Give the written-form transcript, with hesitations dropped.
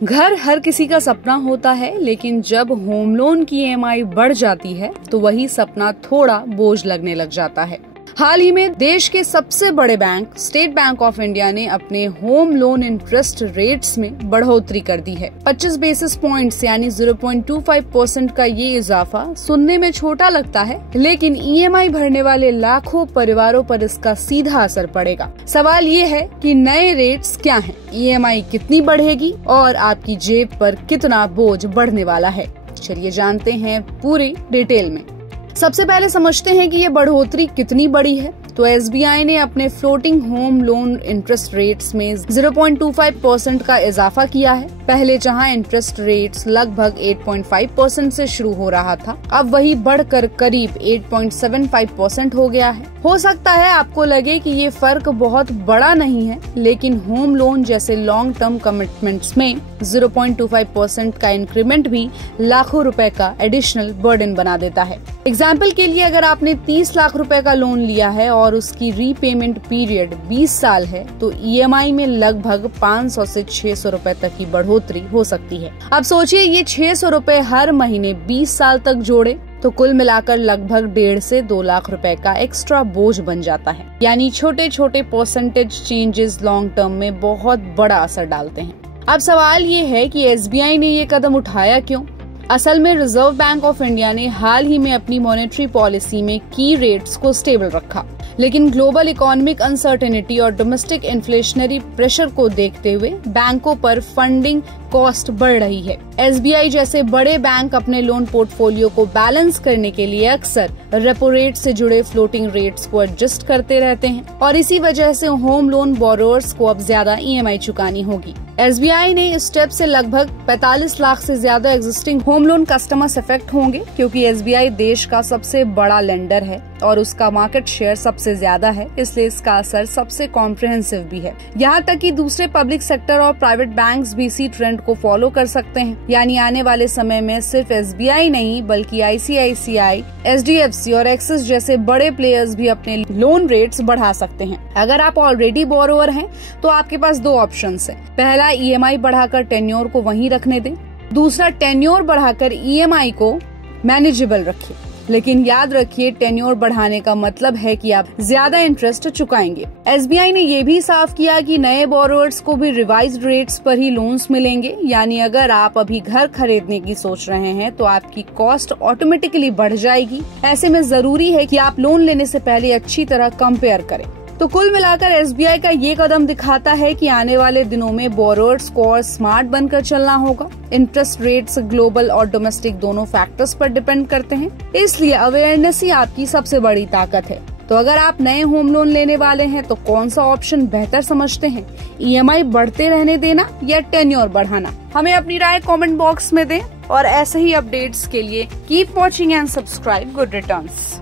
घर हर किसी का सपना होता है, लेकिन जब होम लोन की EMI बढ़ जाती है तो वही सपना थोड़ा बोझ लगने लग जाता है। हाल ही में देश के सबसे बड़े bank state bank of India ने अपने होम लोन इंटरेस्ट रेट्स में बढ़ोतरी कर दी है। 25 बेसिस पॉइंट्स यानी 0.25% का ये इजाफा सुनने में छोटा लगता है, लेकिन EMI भरने वाले लाखों परिवारों पर इसका सीधा असर पड़ेगा। सवाल ये है कि नए रेट्स क्या हैं, EMI कितनी बढ़ेगी और आपकी जेब पर कितना बोझ बढ़ने वाला है। चलिए जानते हैं पूरी डिटेल में। सबसे पहले समझते हैं कि ये बढ़ोतरी कितनी बड़ी है। तो SBI ने अपने floating home loan interest rates में 0.25% का इजाफा किया है। पहले जहां इंटरेस्ट रेट्स लगभग 8.5% से शुरू हो रहा था, अब वही बढ़कर करीब 8.75% हो गया है। हो सकता है आपको लगे कि ये फर्क बहुत बड़ा नहीं है, लेकिन होम लोन जैसे लॉन्ग टर्म कमिटमेंट्स में 0.25% का इंक्रीमेंट भी लाखों रुपए का एडिशनल बर्डन बना देता है। एग्जाम्पल के लिए अगर आपने 30 लाख रुपए का लोन लिया है और उसकी रीपेमेंट पीरियड 20 साल है, तो EMI में लगभग 500 से 600 रुपए तक की बढ़ोतरी हो सकती है। अब सोचिए ये 600 रुपए हर महीने 20 साल तक जोड़े तो कुल मिलाकर लगभग 1.5 से 2 लाख रुपए का एक्स्ट्रा बोझ बन जाता है। यानी छोटे छोटे परसेंटेज चेंजेस लॉन्ग टर्म में बहुत बड़ा असर डालते हैं। अब सवाल ये है कि SBI ने ये कदम उठाया क्यों? असल में रिजर्व बैंक ऑफ इंडिया ने हाल ही में अपनी मॉनेटरी पॉलिसी में की रेट्स को स्टेबल रखा, लेकिन ग्लोबल इकोनॉमिक अनसर्टेनिटी और डोमेस्टिक इन्फ्लेशनरी प्रेशर को देखते हुए बैंकों पर फंडिंग कॉस्ट बढ़ रही है। SBI जैसे बड़े बैंक अपने लोन पोर्टफोलियो को बैलेंस करने के लिए अक्सर रेपो रेट से जुड़े फ्लोटिंग रेट्स को एडजस्ट करते रहते हैं और इसी वजह से होम लोन बोरोअर्स को अब ज्यादा EMI चुकानी होगी। SBI ने इस स्टेप से लगभग 45 लाख से ज्यादा existing home loan customers effect होंगे, क्योंकि SBI देश का सबसे बड़ा लेंडर है और उसका मार्केट शेयर सबसे ज्यादा है, इसलिए इसका असर सबसे कॉम्प्रिहेंसिव भी है। यहाँ तक कि दूसरे पब्लिक सेक्टर और प्राइवेट बैंक्स भी इसी ट्रेंड को फॉलो कर सकते हैं। यानी आने वाले समय में सिर्फ SBI नहीं बल्कि ICICI, SDFC और एक्सिस जैसे बड़े प्लेयर्स भी अपने लोन रेट्स बढ़ा सकते हैं। अगर आप ऑलरेडी बोरोवर हैं तो आपके पास 2 ऑप्शंस हैं। पहला, EMI बढ़ाकर टेन्योर को वहीं रखने दें। दूसरा, टेन्योर बढ़ाकर EMI को मैनेजेबल रखिए। लेकिन याद रखिए, टेन्योर बढ़ाने का मतलब है कि आप ज्यादा इंटरेस्ट चुकाएंगे। SBI ने ये भी साफ किया कि नए बोरोअर्स को भी रिवाइज्ड रेट्स पर ही लोन्स मिलेंगे। यानी अगर आप अभी घर खरीदने की सोच रहे हैं तो आपकी कॉस्ट ऑटोमेटिकली बढ़ जाएगी। ऐसे में जरूरी है कि आप लोन लेने से पहले अच्छी तरह कंपेयर करें। तो कुल मिलाकर SBI का ये कदम दिखाता है कि आने वाले दिनों में बोरोअर्स को और स्मार्ट बनकर चलना होगा। इंटरेस्ट रेट्स ग्लोबल और डोमेस्टिक दोनों फैक्टर्स पर डिपेंड करते हैं, इसलिए अवेयरनेस ही आपकी सबसे बड़ी ताकत है। तो अगर आप नए होम लोन लेने वाले हैं तो कौन सा ऑप्शन बेहतर समझते हैं, EMI बढ़ते रहने देना या टेन्योर बढ़ाना? हमें अपनी राय कमेंट बॉक्स में दें और ऐसे ही अपडेट्स के लिए keep watching and subscribe good returns.